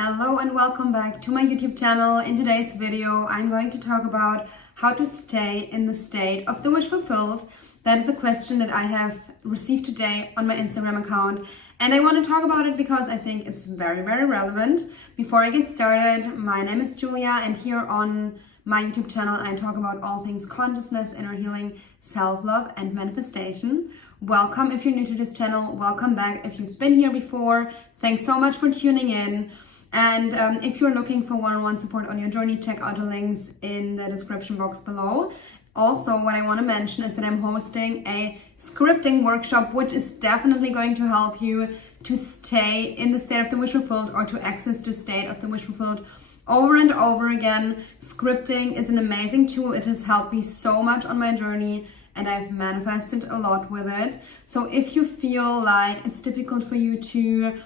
Hello and welcome back to my YouTube channel. In today's video, I'm going to talk about how to stay in the state of the wish fulfilled. That is a question that I have received today on my Instagram account, and I want to talk about it because I think it's very relevant. Before I get started, my name is Julia, and here on my YouTube channel, I talk about all things consciousness, inner healing, self-love, and manifestation. Welcome if you're new to this channel. Welcome back if you've been here before. Thanks so much for tuning in. And if you're looking for one-on-one support on your journey, check out the links in the description box below. Also, what I want to mention is that I'm hosting a scripting workshop, which is definitely going to help you to stay in the state of the wish fulfilled or to access the state of the wish fulfilled over and over again. Scripting is an amazing tool. It has helped me so much on my journey, and I've manifested a lot with it. So if you feel like it's difficult for you to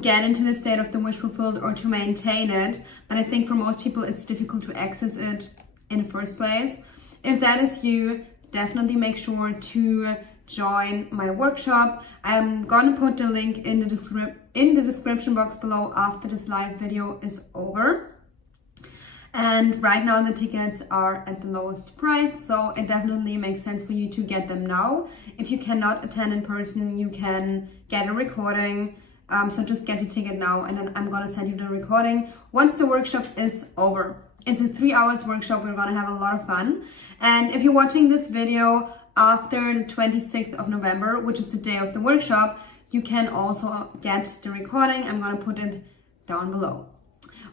get into the state of the wish fulfilled or to maintain it, but I think for most people it's difficult to access it in the first place. If that is you, definitely make sure to join my workshop. I'm gonna put the link in the description box below after this live video is over. And right now the tickets are at the lowest price, so it definitely makes sense for you to get them now. If you cannot attend in person, you can get a recording. So just get the ticket now, and then I'm gonna send you the recording once the workshop is over. It's a 3 hours workshop. We're gonna have a lot of fun. And if you're watching this video after the 26th of November, which is the day of the workshop, you can also get the recording. I'm gonna put it down below.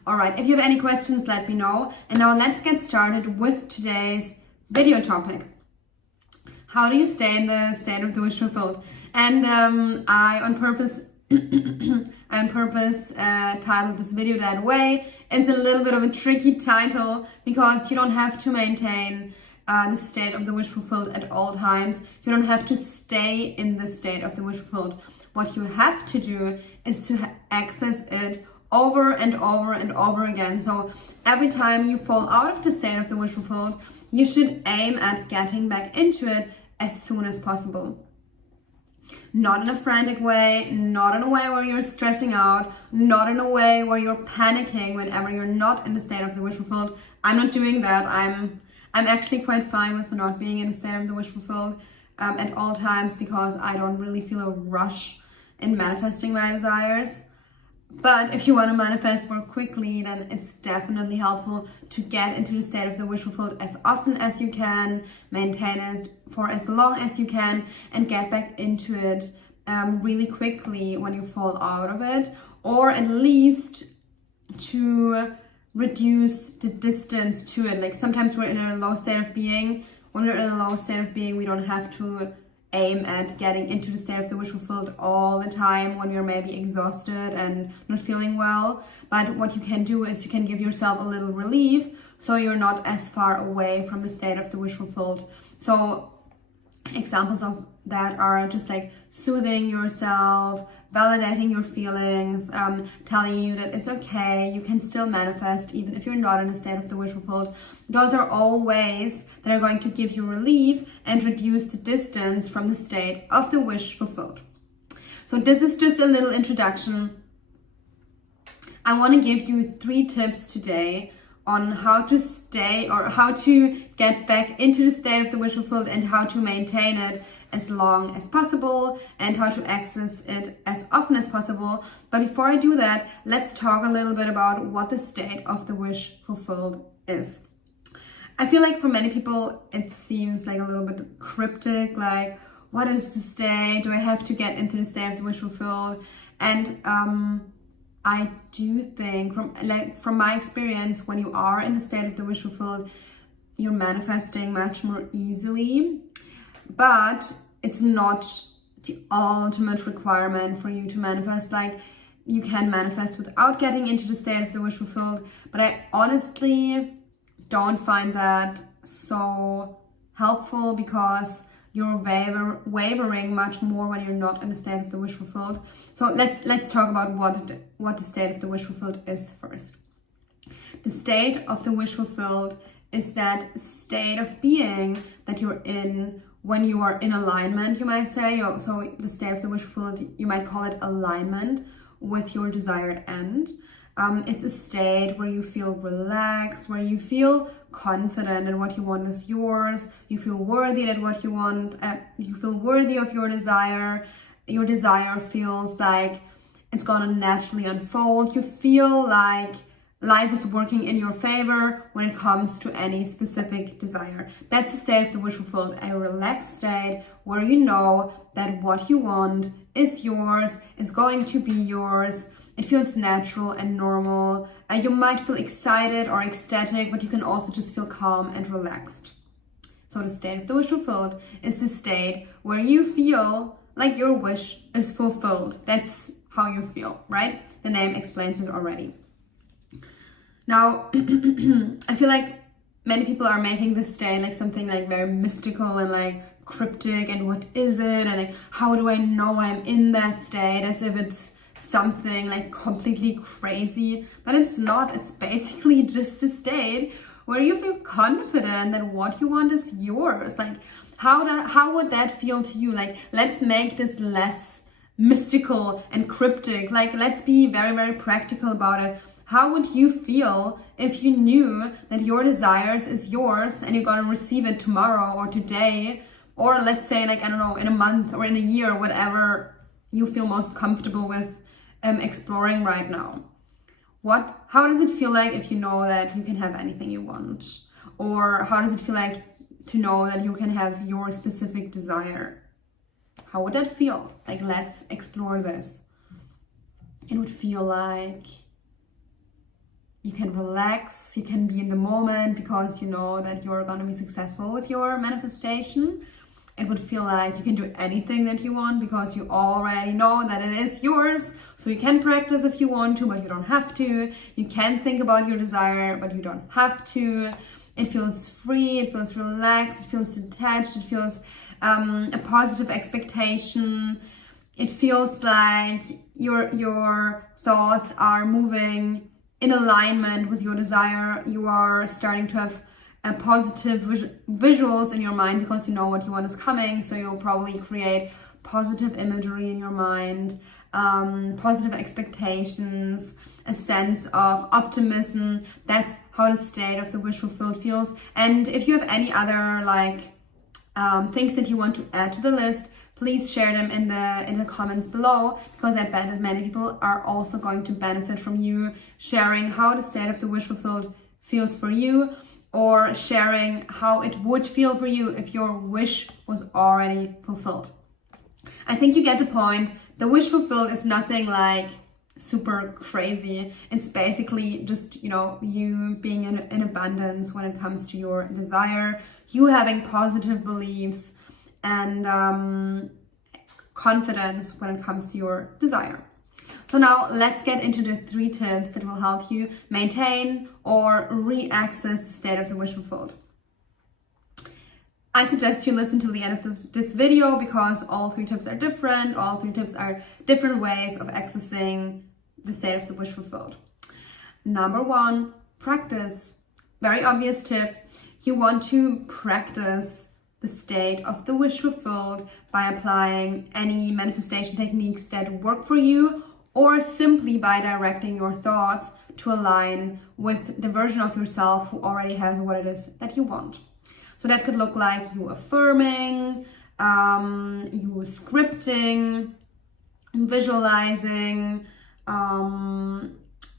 All right, if you have any questions, let me know. And now let's get started with today's video topic. How do you stay in the state of the wish fulfilled? And I on purpose titled this video that way. It's a little bit of a tricky title because you don't have to maintain the state of the wish fulfilled at all times. You don't have to stay in the state of the wish fulfilled. What you have to do is to access it over and over and over again. So every time you fall out of the state of the wish fulfilled, you should aim at getting back into it as soon as possible. Not in a frantic way, not in a way where you're stressing out, not in a way where you're panicking whenever you're not in the state of the wish fulfilled. I'm not doing that. I'm actually quite fine with not being in the state of the wish fulfilled at all times, because I don't really feel a rush in manifesting my desires. But if you want to manifest more quickly, then it's definitely helpful to get into the state of the wish fulfilled as often as you can, maintain it for as long as you can, and get back into it really quickly when you fall out of it, or at least to reduce the distance to it. Like sometimes we're in a low state of being. When we're in a low state of being, we don't have to aim at getting into the state of the wish fulfilled all the time when you're maybe exhausted and not feeling well. But what you can do is you can give yourself a little relief so you're not as far away from the state of the wish fulfilled. So examples of that are just like soothing yourself, validating your feelings, telling you that it's okay, you can still manifest even if you're not in a state of the wish fulfilled. Those are all ways that are going to give you relief and reduce the distance from the state of the wish fulfilled. So this is just a little introduction. I want to give you 3 tips today on how to stay or how to get back into the state of the wish fulfilled and how to maintain it as long as possible and how to access it as often as possible. But before I do that, let's talk a little bit about what the state of the wish fulfilled is. I feel like for many people it seems like a little bit cryptic, like what is the state? Do I have to get into the state of the wish fulfilled? And I do think from my experience, when you are in the state of the wish fulfilled, you're manifesting much more easily. But it's not the ultimate requirement for you to manifest. Like, you can manifest without getting into the state of the wish fulfilled, but I honestly don't find that so helpful because you're wavering much more when you're not in the state of the wish fulfilled. So let's talk about what the state of the wish fulfilled is first. The state of the wish fulfilled is that state of being that you're in when you are in alignment, you might say. So the state of the wish fulfilled, you might call it alignment with your desired end. It's a state where you feel relaxed, where you feel confident in what you want is yours. You feel worthy that what you want, you feel worthy of your desire. Your desire feels like it's gonna naturally unfold. You feel like life is working in your favor when it comes to any specific desire. That's the state of the wish fulfilled, a relaxed state where you know that what you want is yours, is going to be yours. It feels natural and normal. You might feel excited or ecstatic, but you can also just feel calm and relaxed. So the state of the wish fulfilled is the state where you feel like your wish is fulfilled. That's how you feel, right? The name explains it already. Now, I feel like many people are making this state like something like very mystical and like cryptic, and what is it? And like, how do I know I'm in that state? As if it's something like completely crazy, but it's not. It's basically just a state where you feel confident that what you want is yours. Like, how would that feel to you? Like, let's make this less mystical and cryptic. Like, let's be very, very practical about it. How would you feel if you knew that your desires is yours and you're gonna receive it tomorrow or today, or let's say like, I don't know, in a month or in a year, whatever you feel most comfortable with exploring right now? How does it feel like if you know that you can have anything you want? Or how does it feel like to know that you can have your specific desire? How would that feel? Like, let's explore this. It would feel like you can relax, you can be in the moment because you know that you're going to be successful with your manifestation. It would feel like you can do anything that you want because you already know that it is yours. So you can practice if you want to, but you don't have to. You can think about your desire, but you don't have to. It feels free, it feels relaxed, it feels detached, it feels a positive expectation. It feels like your thoughts are moving in alignment with your desire. You are starting to have positive visuals in your mind because you know what you want is coming. So you'll probably create positive imagery in your mind, positive expectations, a sense of optimism. That's how the state of the wish fulfilled feels. And if you have any other like things that you want to add to the list, please share them in the comments below, because I bet that many people are also going to benefit from you sharing how the state of the wish fulfilled feels for you, or sharing how it would feel for you if your wish was already fulfilled. I think you get the point. The wish fulfilled is nothing like super crazy. It's basically just, you being in abundance when it comes to your desire, you having positive beliefs and confidence when it comes to your desire. So now let's get into the 3 tips that will help you maintain or re-access the state of the wish fulfilled. I suggest you listen till the end of this video because all 3 tips are different. All 3 tips are different ways of accessing the state of the wish fulfilled. Number 1, practice. Very obvious tip. You want to practice the state of the wish fulfilled by applying any manifestation techniques that work for you, or simply by directing your thoughts to align with the version of yourself who already has what it is that you want. So that could look like you affirming, you scripting, visualizing,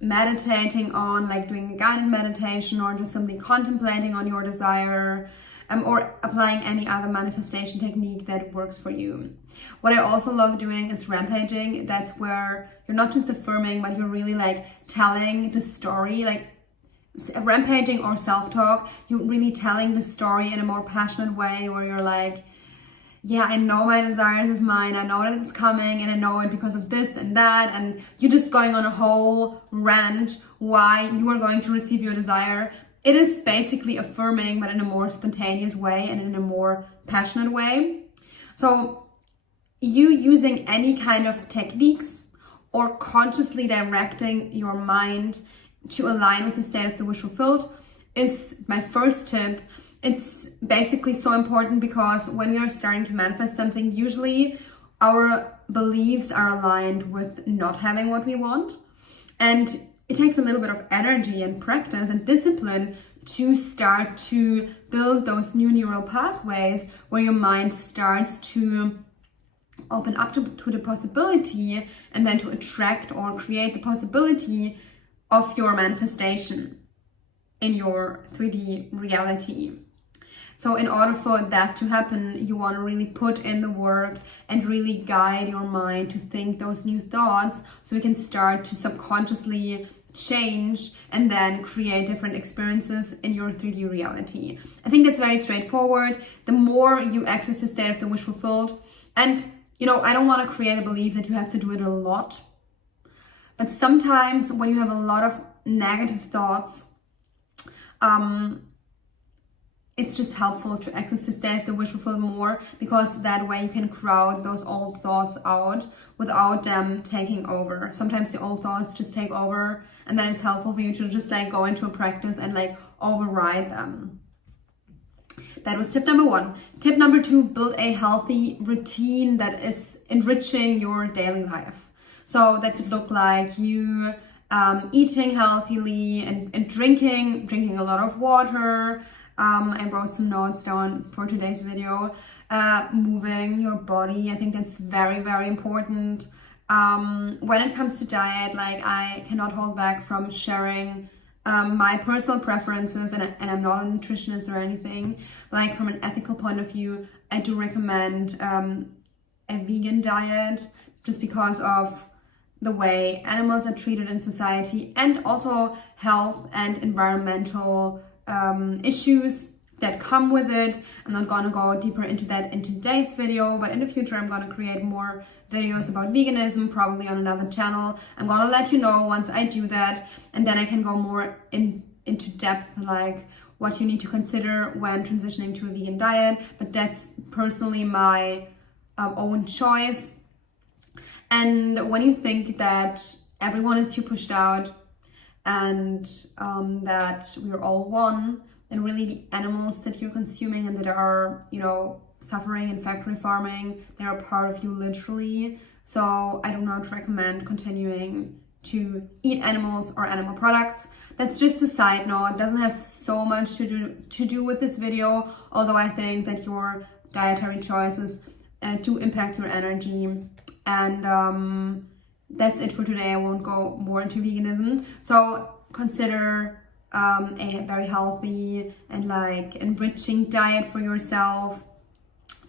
meditating on, like doing a guided meditation, or just simply contemplating on your desire, or applying any other manifestation technique that works for you. What I also love doing is rampaging. That's where you're not just affirming, but you're really like telling the story, like rampaging or self-talk. You're really telling the story in a more passionate way, where you're like, yeah, I know my desires is mine. I know that it's coming, and I know it because of this and that. And you're just going on a whole rant why you are going to receive your desire. It is basically affirming, but in a more spontaneous way and in a more passionate way. So you using any kind of techniques or consciously directing your mind to align with the state of the wish fulfilled is my first tip. It's basically so important because when we are starting to manifest something, usually our beliefs are aligned with not having what we want. And it takes a little bit of energy and practice and discipline to start to build those new neural pathways where your mind starts to open up to the possibility and then to attract or create the possibility of your manifestation in your 3D reality. So in order for that to happen, you want to really put in the work and really guide your mind to think those new thoughts so we can start to subconsciously change and then create different experiences in your 3D reality. I think that's very straightforward. The more you access the state of the wish fulfilled, and I don't want to create a belief that you have to do it a lot, but sometimes when you have a lot of negative thoughts, it's just helpful to access the state of the wish fulfilled more, because that way you can crowd those old thoughts out without them taking over. Sometimes the old thoughts just take over, and then it's helpful for you to just go into a practice and override them. That was tip number 1. Tip number 2, build a healthy routine that is enriching your daily life. So that could look like you eating healthily and drinking a lot of water. I wrote some notes down for today's video. Moving your body, I think that's very, very important. When it comes to diet, I cannot hold back from sharing my personal preferences, and I'm not a nutritionist or anything. From an ethical point of view, I do recommend a vegan diet, just because of the way animals are treated in society, and also health and environmental issues that come with it. I'm not gonna go deeper into that in today's video, but in the future I'm gonna create more videos about veganism, probably on another channel. I'm gonna let you know once I do that, and then I can go more into depth, what you need to consider when transitioning to a vegan diet, but that's personally my own choice. And when you think that everyone is too pushed out, and that we're all one, and really the animals that you're consuming and that are, suffering in factory farming, they are part of you literally. So I do not recommend continuing to eat animals or animal products. That's just a side note. It doesn't have so much to do with this video, although I think that your dietary choices do impact your energy. And that's it for today. I won't go more into veganism. So consider a very healthy and enriching diet for yourself.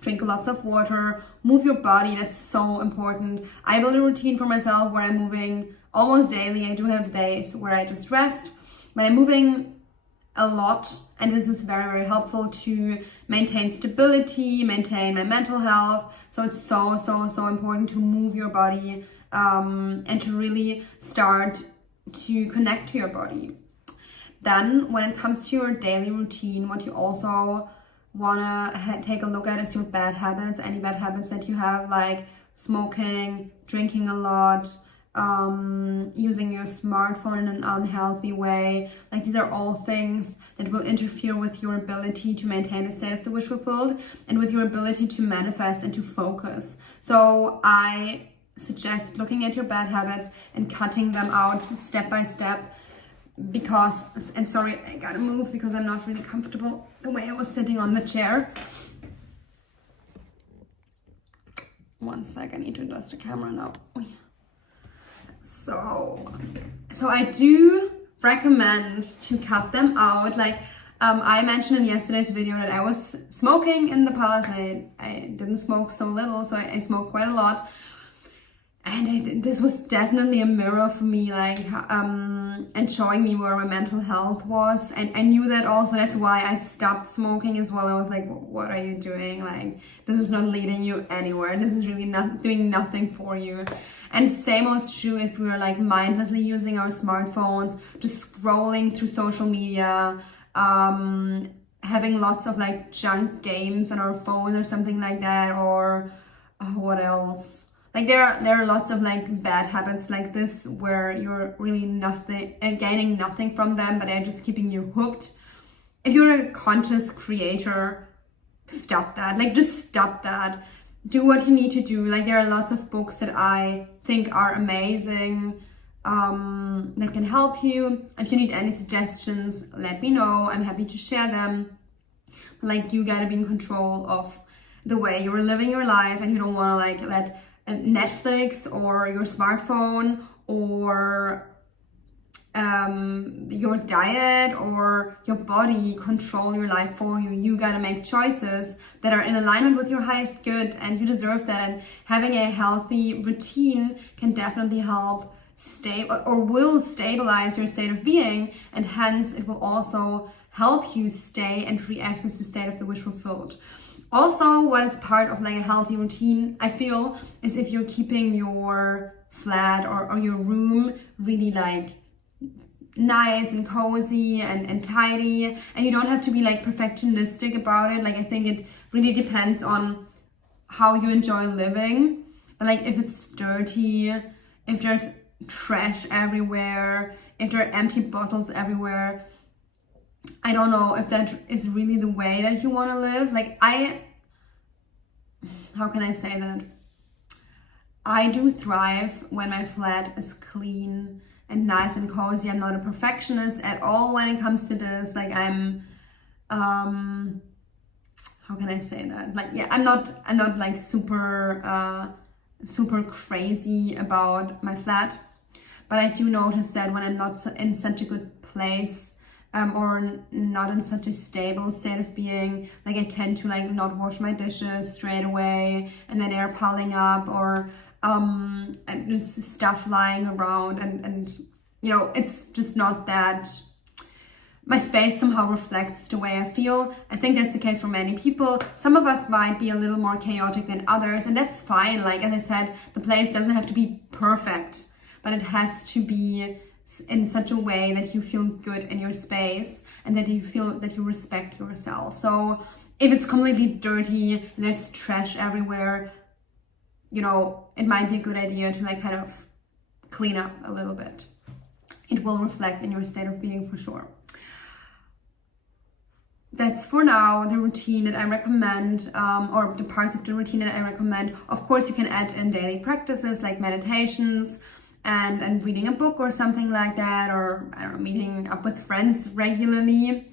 Drink lots of water, move your body, that's so important. I build a routine for myself where I'm moving almost daily. I do have days where I just rest, but I'm moving a lot, and this is very, very helpful to maintain stability, maintain my mental health. So it's so important to move your body and to really start to connect to your body. Then when it comes to your daily routine, what you also want to take a look at is your bad habits, any bad habits that you have, like smoking, drinking a lot, using your smartphone in an unhealthy way. These are all things that will interfere with your ability to maintain a state of the wish fulfilled and with your ability to manifest and to focus. So I suggest looking at your bad habits and cutting them out step by step, because, and sorry, I gotta move because I'm not really comfortable the way I was sitting on the chair. One sec, I need to adjust the camera now. So I do recommend to cut them out. I mentioned in yesterday's video that I was smoking in the past. I didn't smoke so little, so I smoked quite a lot. And this was definitely a mirror for me, and showing me where my mental health was. And I knew that also. That's why I stopped smoking as well. I was like, what are you doing? This is not leading you anywhere. This is really not doing nothing for you. And same was true if we were mindlessly using our smartphones, just scrolling through social media, having lots of junk games on our phone or something like that, or what else? There are lots of bad habits like this where you're really gaining nothing from them, but they're just keeping you hooked. If you're a conscious creator, stop that. Just stop that. Do what you need to do. There are lots of books that I think are amazing that can help you. If you need any suggestions, let me know. I'm happy to share them. Like, you gotta be in control of the way you're living your life, and you don't want to like let Netflix or your smartphone or your diet or your body control your life for you. You gotta make choices that are in alignment with your highest good, and you deserve that. And having a healthy routine can definitely help will stabilize your state of being, and hence it will also help you stay and re-access the state of the wish fulfilled. Also, what is part of like a healthy routine, I feel, is if you're keeping your flat or your room really like nice and cozy and tidy, and you don't have to be like perfectionistic about it. Like, I think it really depends on how you enjoy living. But like, if it's dirty, if there's trash everywhere, if there are empty bottles everywhere, I don't know if that is really the way that you want to live. Like, how can I say that? I do thrive when my flat is clean and nice and cozy. I'm not a perfectionist at all when it comes to this. Like, I'm, how can I say that? Like, yeah, I'm not like super crazy about my flat, but I do notice that when I'm not in such a good place, or not in such a stable state of being, like, I tend to like not wash my dishes straight away, and then they're piling up, or just stuff lying around, and you know, it's just not that my space somehow reflects the way I feel. I think that's the case for many people. Some of us might be a little more chaotic than others, and that's fine. Like, as I said, the place doesn't have to be perfect, but it has to be in such a way that you feel good in your space and that you feel that you respect yourself. So if it's completely dirty and there's trash everywhere, you know, it might be a good idea to like kind of clean up a little bit. It will reflect in your state of being for sure. That's for now the routine that I recommend, or the parts of the routine that I recommend. Of course, you can add in daily practices like meditations, and reading a book or something like that, or I don't know, meeting up with friends regularly.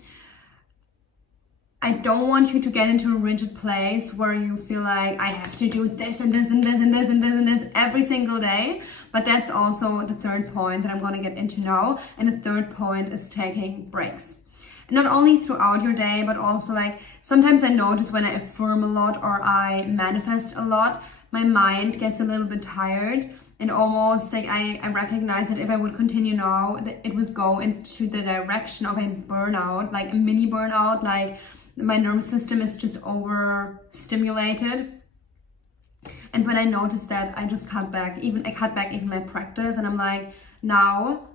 I don't want you to get into a rigid place where you feel like I have to do this and this and this and this and this and this every single day. But that's also the third point that I'm going to get into now. And the third point is taking breaks. And not only throughout your day, but also like sometimes I notice when I affirm a lot or I manifest a lot, my mind gets a little bit tired. And almost like I recognize that if I would continue now, that it would go into the direction of a burnout, like a mini burnout, like my nervous system is just overstimulated. And when I noticed that, I just cut back even my practice, and I'm like, now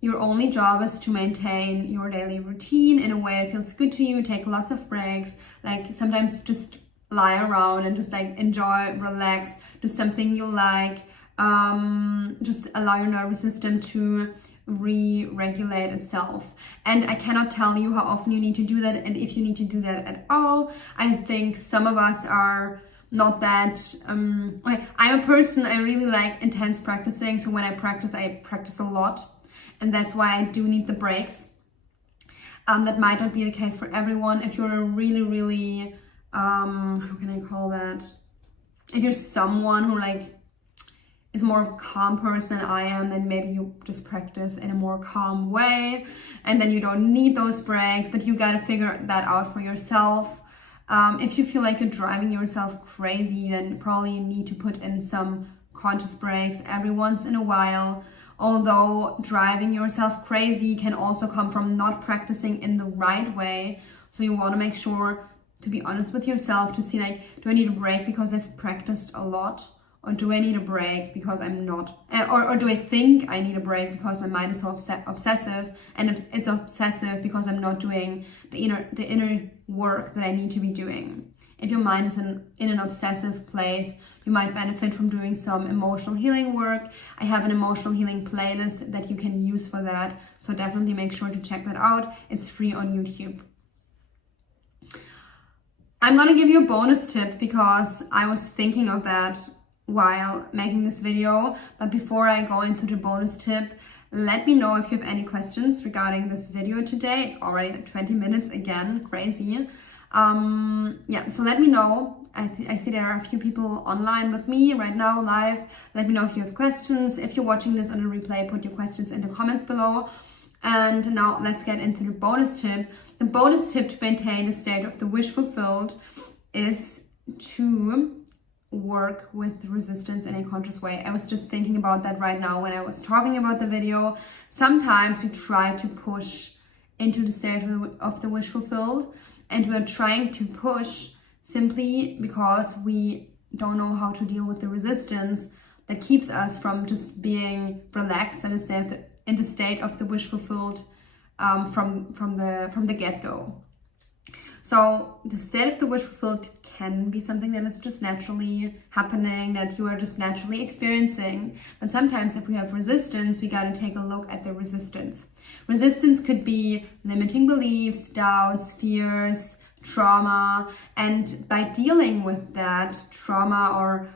your only job is to maintain your daily routine in a way that feels good to you. Take lots of breaks, like sometimes just lie around and just like enjoy, relax, do something you like. Just allow your nervous system to re-regulate itself. And I cannot tell you how often you need to do that, and if you need to do that at all. I think some of us are not that I'm a person, I really like intense practicing, so when I practice a lot, and that's why I do need the breaks. That might not be the case for everyone. If you're a really how can I call that, if you're someone who like is more of a calm person than I am, then maybe you just practice in a more calm way, and then you don't need those breaks, but you gotta figure that out for yourself. If you feel like you're driving yourself crazy, then probably you need to put in some conscious breaks every once in a while. Although driving yourself crazy can also come from not practicing in the right way. So you want to make sure to be honest with yourself, to see like, do I need a break because I've practiced a lot? Or do I need a break because I'm not, or do I think I need a break because my mind is so obsessive, and it's obsessive because I'm not doing the inner work that I need to be doing. If your mind is in an obsessive place, you might benefit from doing some emotional healing work. I have an emotional healing playlist that you can use for that, so definitely make sure to check that out. It's free on YouTube. I'm gonna give you a bonus tip because I was thinking of that while making this video, but before I go into the bonus tip, Let me know if you have any questions regarding this video today. It's already 20 minutes again, crazy. Yeah, so let me know. I see there are a few people online with me right now live. Let me know if you have questions. If you're watching this on a replay, put your questions in the comments below. And now let's get into the bonus tip. The bonus tip to maintain the state of the wish fulfilled is to work with resistance in a conscious way. I was just thinking about that right now when I was talking about the video. Sometimes we try to push into the state of the wish fulfilled, and we're trying to push simply because we don't know how to deal with the resistance that keeps us from just being relaxed and in the state of the wish fulfilled from the get-go. So the state of the wish fulfilled can be something that is just naturally happening, that you are just naturally experiencing. But sometimes if we have resistance, we got to take a look at the resistance. Resistance could be limiting beliefs, doubts, fears, trauma. And by dealing with that trauma or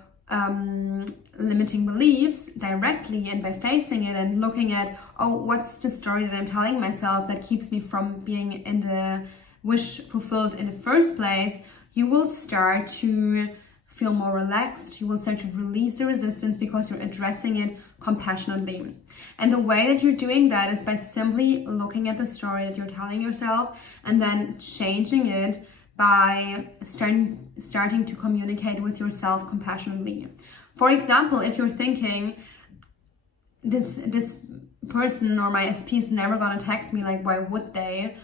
limiting beliefs directly, and by facing it and looking at, oh, what's the story that I'm telling myself that keeps me from being in the wish fulfilled in the first place, you will start to feel more relaxed. You will start to release the resistance because you're addressing it compassionately. And the way that you're doing that is by simply looking at the story that you're telling yourself and then changing it by starting to communicate with yourself compassionately. For example, if you're thinking, this person or my SP is never gonna text me, like, why would they?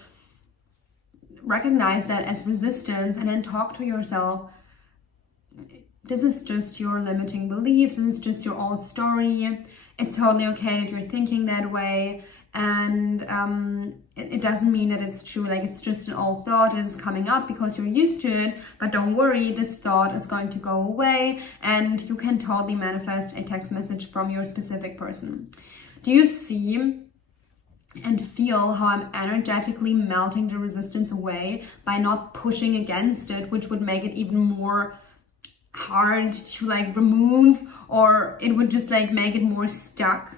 Recognize that as resistance and then talk to yourself. This is just your limiting beliefs. This is just your old story. It's totally okay that you're thinking that way. And it doesn't mean that it's true. Like, it's just an old thought that is coming up because you're used to it. But don't worry, this thought is going to go away and you can totally manifest a text message from your specific person. Do you see and feel how I'm energetically melting the resistance away by not pushing against it, which would make it even more hard to like remove, or it would just like make it more stuck?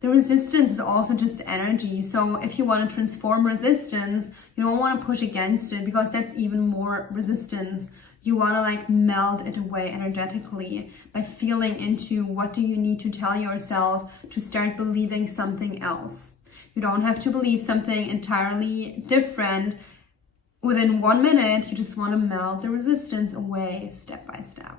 The resistance is also just energy. So if you want to transform resistance, you don't want to push against it because that's even more resistance. You want to like melt it away energetically by feeling into what do you need to tell yourself to start believing something else. You don't have to believe something entirely different within 1 minute. You just want to melt the resistance away step by step.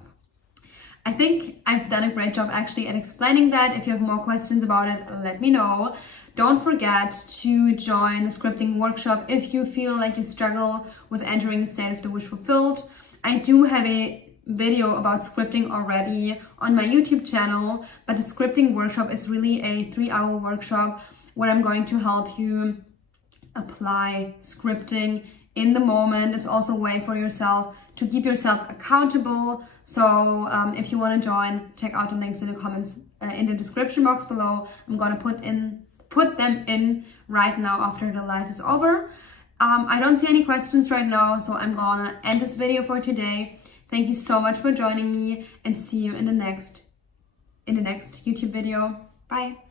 I think I've done a great job actually at explaining that. If you have more questions about it, let me know. Don't forget to join the scripting workshop if you feel like you struggle with entering the state of the wish fulfilled. I do have a video about scripting already on my YouTube channel, but the scripting workshop is really a 3-hour workshop where I'm going to help you apply scripting in the moment. It's also a way for yourself to keep yourself accountable. So if you want to join, check out the links in the comments in the description box below. I'm gonna put them in right now after the live is over. I don't see any questions right now, so I'm gonna end this video for today. Thank you so much for joining me, and see you in the next YouTube video. Bye.